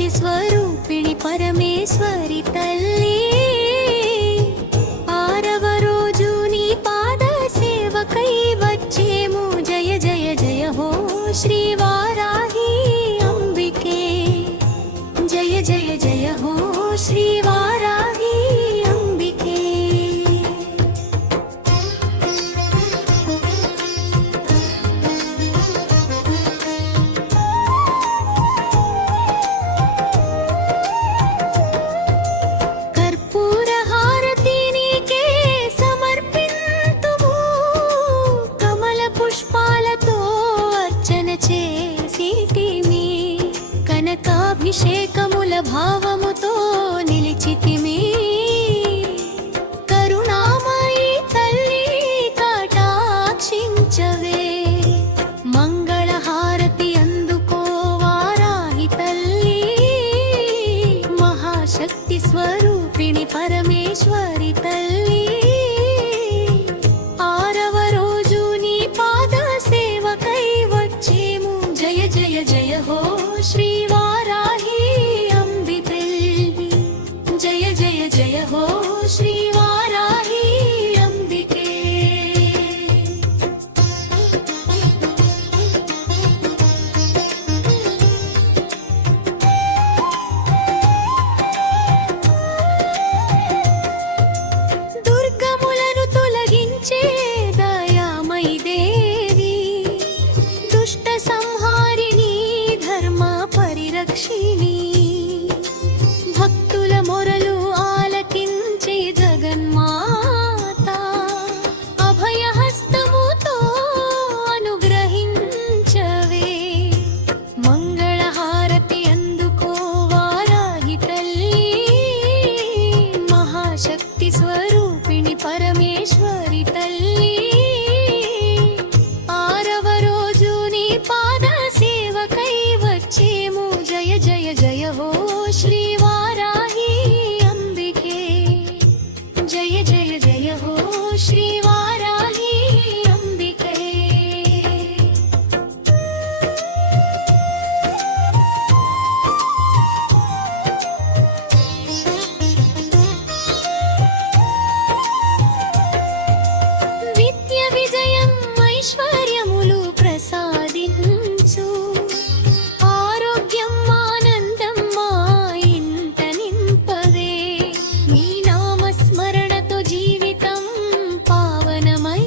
మహాశక్తి స్వరూపిణి పరమేశ్వరి తల్లి ఆరవ రోజు నీ పాద సేవకై వచ్చేము జయ జయ జయ హో శ్రీ వారాహి అంబికే జయ జయ జయ హో శ్రీ వారాహి అంబికే కర్పూర హారతి నీకే సమర్పింతుము కమల పుష్పాలతో అర్చన చేసితిమి కనకాభిషేకముల భావముతో నిలిచితిమి కరుణామయి తల్లి కటాక్షించవే మంగళహారతి అందుకో వారాహి తల్లి మహాశక్తి స్వరూపిణి పరమేశ్వరి తల్లి ఆరవ రోజు నీ పాద సేవకై వచ్చేము జయ జయ జయ హో శ్రీ వారాహి అంబికే జయ జయ జయ హో శ్రీ వారాహి అంబికే దుర్గములను తొలగించే దయామయి దేవి దుష్ట సంహారిణి ధర్మ పరిరక్షిణి భక్తుల మొరలు ఆలకించే జగన్మాత అభయహస్తముతో అనుగ్రహించవే మంగళహారతి అందుకో వారాహి తల్లి మహాశక్తి స్వరూపిణి పరమేశ్వరి తల్లి ఆరవ రోజు నీ పాద సేవకై వచ్చేము జయ జయ జయ హో శ్రీ వారాహి అంబికే జయ జయ జయ హో శ్రీ వారాహి అంబికే విద్య విజయం ఐశ్వర్యములు ప్రసాదించు ఆరోగ్యం ఆనందం మా ఇంట నింపవే నీ నామస్మరణతో జీవితం పావనమై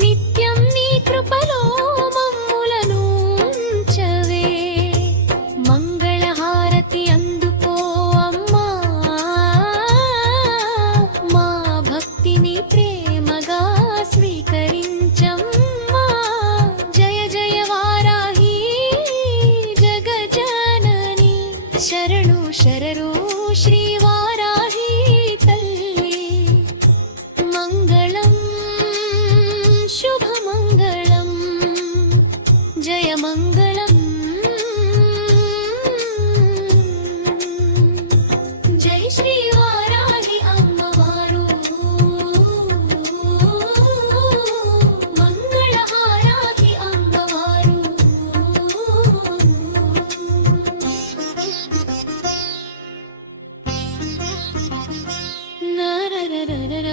నిత్యం నీ కృపలో మమ్ములను ఉంచవే మంగళహారతి అందుకో అమ్మా మా భక్తిని ప్రేమగా స్వీకరించమ్మా జయ జయ వారాహి జగజనని శరణు శరణు శ్రీ వారాహి తల్లి మంగళం శుభమంగళం జయ మంగళం జై శ్రీ వారాహి అమ్మవారు మంగళహారతి అమ్మవారు నరరరరర